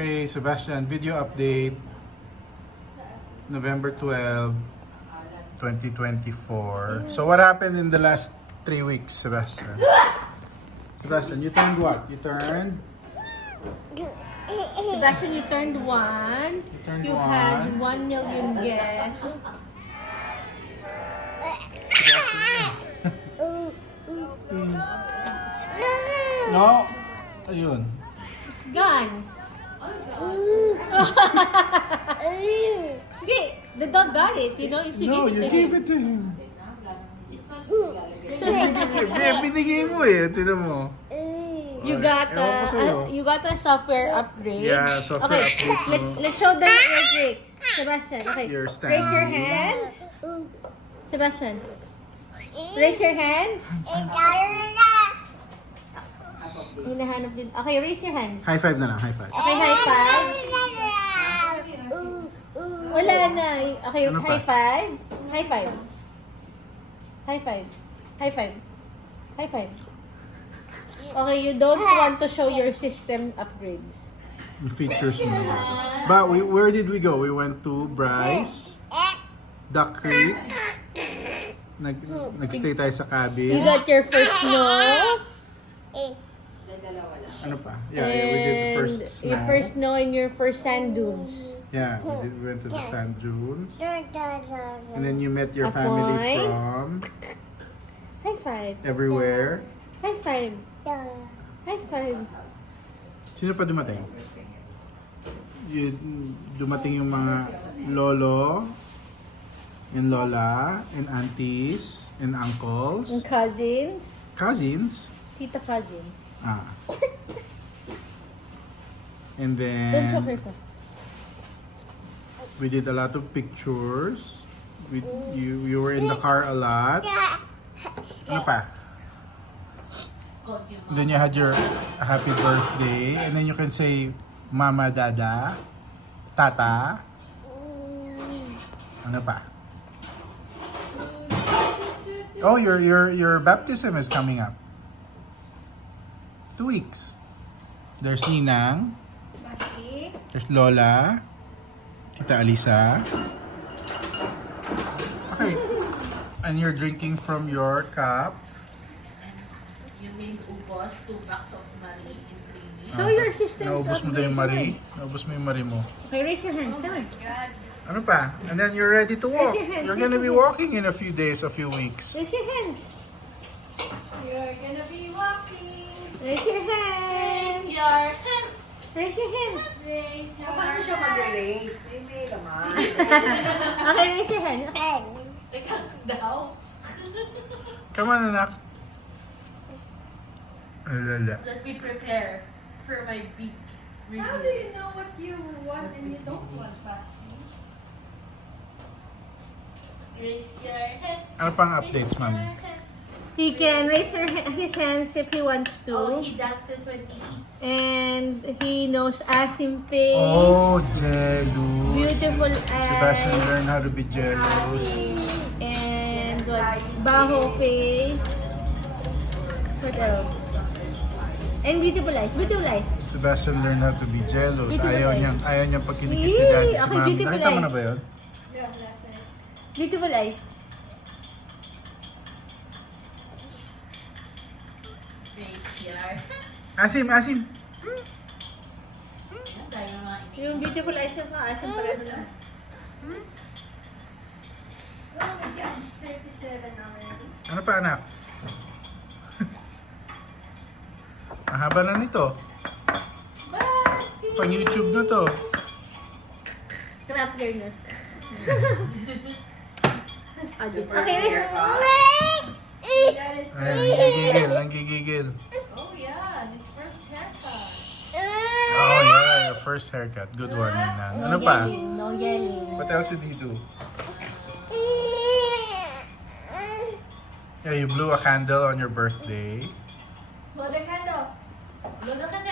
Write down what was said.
Okay, Sebastian, video update. November 12, 2024. So what happened in the last 3 weeks, Sebastian? Sebastian, you turned what? You turned? Sebastian, you turned 1. You turned You 1. had 1 million guests. No? Ayun. Gone. Okay, the dog got it. You know, No, you gave it to him. Binigay mo eh. Tinan mo. You got Ewan ko sa'yo. a software upgrade. Yeah, software upgrade mo. Let's show them your tricks. Sebastian, okay. Your Raise your standing. hands. Sebastian, raise your hands. Hinahanap din. Okay, raise your hands. High five na lang, high five. Okay, high five. Wala na. Okay, Ano pa? high five. High five. High five. High five. High five. Okay, you don't want to show your system upgrades. Yung features mo. But where did we go? We went to Bryce, Duck Creek. Nagstay tayo sa cabin. You got your first snow. Ano pa? Yeah, we did the first And snow. your first snow and your first sand dunes. Yeah, we went to the sand dunes. And then you met your Apoy. family from High five. everywhere. High five. High five. Sino pa dumating? Dumating yung mga lolo and lola and aunties and uncles. And cousins. Cousins. Tita cousins. Ah. And Don't show then her. we did a lot of pictures. You were in the car a lot. Ano pa? Then you had your happy birthday, and then you can say mama, dada, tata. Ano pa? Oh, your baptism is coming up. 2 weeks. There's Ninang. There's Lola. Tita Alisa. Okay. And you're drinking from your cup. You made ubos, 2 packs of Marie in 3 weeks. Show your system Naubos mo upgrades. daw yung Marie. Naubos mo yung Marie mo. Okay, raise your hand. Come on. Ano pa? And then you're ready to walk. Raise your hand, You're raise gonna be your hand. walking in a few days, a few weeks. Raise your hands. You're gonna be walking. Raise your hands. Raise your hands. Raise your hands. Raise your Paano siya hands. mag-race? Hindi naman. Okay, raise your hands. Okay. Ikaw daw. Come on, anak. Alala. Let me prepare for my big review. How do you know what you want and you don't want, Pastor? Raise your hands. Ano pang Raise updates, your ma'am? hands. He can raise his hands if he wants to. Oh, he dances when he eats. And he knows Asim face. Oh, jealous. Beautiful eyes. Sebastian learned how to be jealous. And what? Baho face. What else? And beautiful eyes. Beautiful eyes. Sebastian learned how to be jealous. Beautiful Ayaw niyang pag kinikis ni Yee! daddy si Okay, mami. beautiful Nakita mo eye. na ba yun? Yeah, last night. Beautiful eyes. Raise your hands. Asim, Asim. Dahil yung mga itik. Yung beautiful eyes ng Asim pala na. Oh my God, 37 already. Ano pa, anak? Mahaba na nito. Basti! Pang YouTube na to. Crap your nose. Okay, That is Nanggigigil. Oh yeah, his first haircut. Oh yeah, your first haircut. Good one, Ninan. Ano pa? No yelling. What else did he do? Yeah, you blew a candle on your birthday. Blow the candle. Blow the candle.